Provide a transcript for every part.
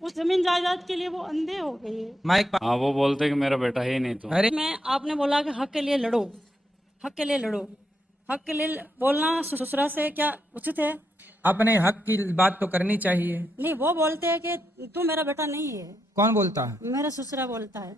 उस जमीन जायदाद के लिए वो अंधे हो गए। माइक हाँ, वो बोलते कि मेरा बेटा है ही नहीं तो। अरे मैं आपने बोला कि हक के लिए लड़ो, हक के लिए लड़ो, हक के लिए बोलना ससुरा से क्या उचित है? अपने हक की बात तो करनी चाहिए। नहीं, वो बोलते हैं कि तू मेरा बेटा नहीं है। कौन बोलता है? मेरा ससुरा बोलता है।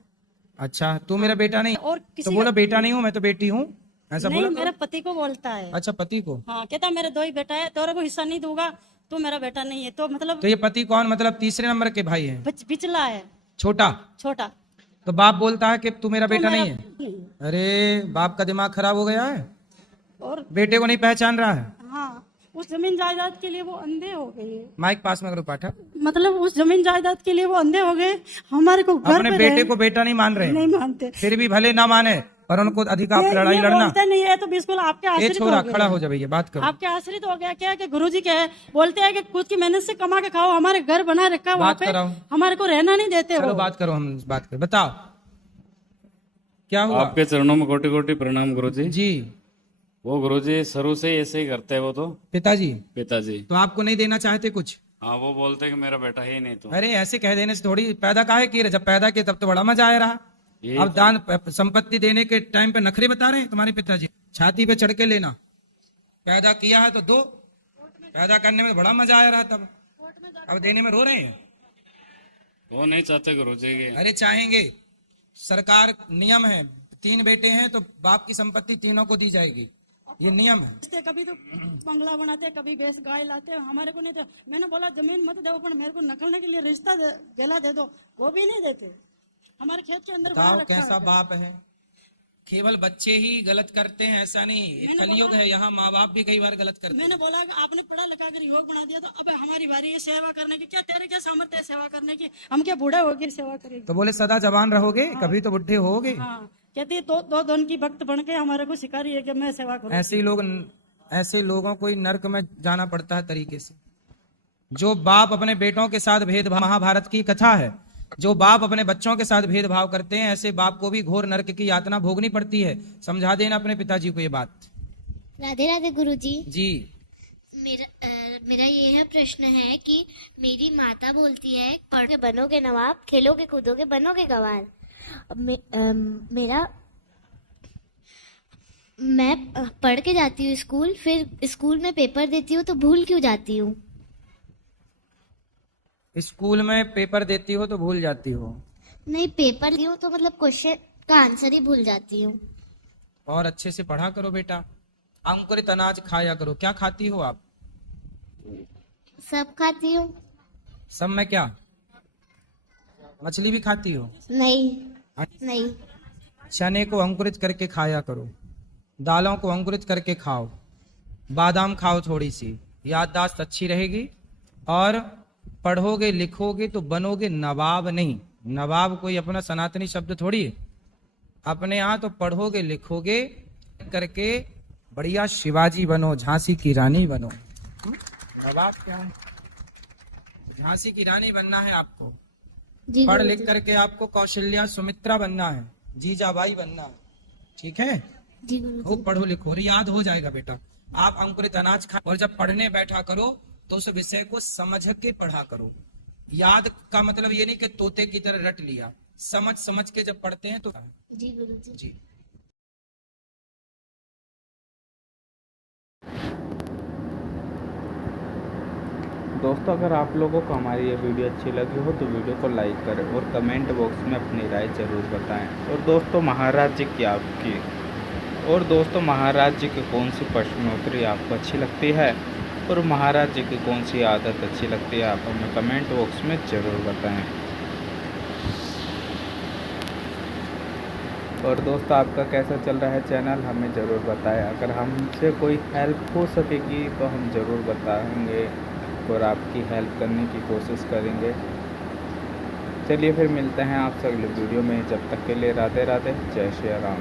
अच्छा, तू मेरा बेटा नहीं? और तो किसी बोला बेटा नहीं हूँ, मैं तो बेटी हूँ, ऐसा नहीं, बोला मेरे पति को बोलता है। अच्छा, पति को। हाँ, कहता मेरे दो ही बेटा है, तेरे को हिस्सा नहीं दूंगा, तू मेरा बेटा नहीं है। तो मतलब तो ये पति कौन, मतलब तीसरे नंबर के भाई है? पिछला है, छोटा? छोटा। तो बाप बोलता है कि तू मेरा तो बेटा मेरा नहीं है। अरे बाप का दिमाग खराब हो गया है, और बेटे को नहीं पहचान रहा है। हाँ, उस जमीन जायदाद के लिए वो अंधे हो गए। माइक पास में करो पाठक। मतलब उस जमीन जायदाद के लिए वो अंधे हो गए। हमारे को घर अपने पे बेटे रहे, को बेटा नहीं मान रहे हैं। नहीं मानते। फिर भी भले ना माने, पर उनको अधिकार ये लड़ाई लड़ना। बोलते नहीं है तो बिल्कुल आपके ये आश्रित छोरा हो गए। खड़ा हो जा भैया, बात करो। आपके आश्रित हो गया क्या कि गुरुजी क्या है, बोलते हैं कि खुद की मेहनत से कमा के खाओ, हमारे घर बना रखा वहाँ बात पे, कराओ। हमारे को रहना नहीं देते चलो वो। बात करो, हम बात करो, बताओ क्या हुआ? आपके चरणों में कोटि कोटि प्रणाम गुरुजी। जी वो गुरुजी शुरू से ही ऐसे ही करते हैं वो तो। पिताजी, पिताजी तो आपको नहीं देना चाहते कुछ? हाँ, वो बोलते कि मेरा बेटा है ही नहीं तो। अरे ऐसे कह देने से थोड़ी, पैदा काहे किए? जब पैदा किए तब तो बड़ा मजा आया रहा। ये अब दान संपत्ति देने के टाइम पे नखरे बता रहे हैं तुम्हारे पिताजी। छाती पे चढ़ के लेना, पैदा किया है तो दो। पैदा करने में बड़ा मजा आया रहा तब, अब देने में रो रहे हैं। वो नहीं चाहते गुरुजी के। अरे चाहेंगे, सरकार नियम है, 3 बेटे हैं तो बाप की संपत्ति तीनों को दी जाएगी, ये नियम है। कभी तो बंगला बनाते, कभी भैंस गाय लाते, हमारे को नहीं दे। मैंने बोला जमीन मत दो, पर मेरे को नकलने के लिए रिश्ता गला दे दो, वो भी नहीं देते। हमारे खेत के अंदर बताओ रखा कैसा है। बाप है। केवल बच्चे ही गलत करते हैं ऐसा नहीं, एक कलयुग है, यहाँ माँ बाप भी कई बार गलत करते हैं। मैंने बोला कि आपने पढ़ा लिखा कर युवक बना दिया, तो अब हमारी बारी है सेवा करने की। क्या तेरे क्या सामर्थ्य है सेवा करने की? हम क्या बूढ़े होकर सेवा करेंगे? तो बोले सदा जवान रहोगे, कभी तो बुढ़े होगे। हाँ, कहती है दो धन की भक्त बन के हमारे को सिखा रही है कि मैं सेवा करूँ। ऐसे ही लोग, ऐसे लोगों को ही नर्क में जाना पड़ता है तरीके से। जो बाप अपने बेटों के साथ भेदभाव, महाभारत की कथा है, जो बाप अपने बच्चों के साथ भेदभाव करते हैं, ऐसे बाप को भी घोर नर्क की यातना भोगनी पड़ती है। समझा देना अपने पिताजी को ये बात। राधे राधे गुरुजी। जी मेरा ये है प्रश्न है कि मेरी माता बोलती है पढ़ के बनोगे नवाब, खेलोगे कूदोगे बनोगे गंवार। मैं पढ़ के जाती हूँ स्कूल, फिर स्कूल में पेपर देती हूँ तो भूल क्यों जाती हूँ? स्कूल में पेपर देती हो तो भूल जाती हो? नहीं, पेपर देती हूँ तो मतलब क्वेश्चन का आंसर ही भूल जाती हूँ। और अच्छे से पढ़ा करो बेटा, अंकुरित अनाज खाया करो। क्या खाती हो आप? सब खाती हूँ। सब में क्या? मछली भी खाती हो? नहीं। चने को अंकुरित करके खाया करो, दालों को अंकुरित करके खाओ, बादाम खाओ थोड़ी सी, याददाश्त अच्छी रहेगी। और पढ़ोगे लिखोगे तो बनोगे नवाब नहीं। नवाब कोई अपना सनातनी शब्द थोड़ी है अपने यहाँ। तो पढ़ोगे लिखोगे करके बढ़िया शिवाजी बनो, झांसी की रानी बनो। नवाब क्या है? झांसी की रानी बनना है आपको। जी पढ़ गुरुजी। लिख करके आपको कौशल्या सुमित्रा बनना है, जीजाबाई बनना है, ठीक है? जी गुरुजी। खूब पढ़ो लिखो और याद हो जाएगा बेटा। आप अंकुरित अनाज खा, और जब पढ़ने बैठा करो तो उस विषय को समझ के पढ़ा करो। याद का मतलब ये नहीं कि तोते की तरह रट लिया, समझ समझ के जब पढ़ते हैं तो। जी गुरुजी। जी दोस्तों, अगर आप लोगों को हमारी ये वीडियो अच्छी लगी हो तो वीडियो को लाइक करें और कमेंट बॉक्स में अपनी राय ज़रूर बताएं। और दोस्तों, महाराज जी की आपकी, और दोस्तों महाराज जी की कौन सी प्रश्नोत्तरी आपको अच्छी लगती है और महाराज जी की कौन सी आदत अच्छी लगती है, आप हमें कमेंट बॉक्स में ज़रूर बताएं। और दोस्तों, आपका कैसा चल रहा है चैनल, हमें ज़रूर बताएं। अगर हमसे कोई हेल्प हो सकेगी तो हम ज़रूर बताएंगे और आपकी हेल्प करने की कोशिश करेंगे। चलिए फिर मिलते हैं आपसे अगले वीडियो में। जब तक के लिए राधे राधे, जय श्री राम।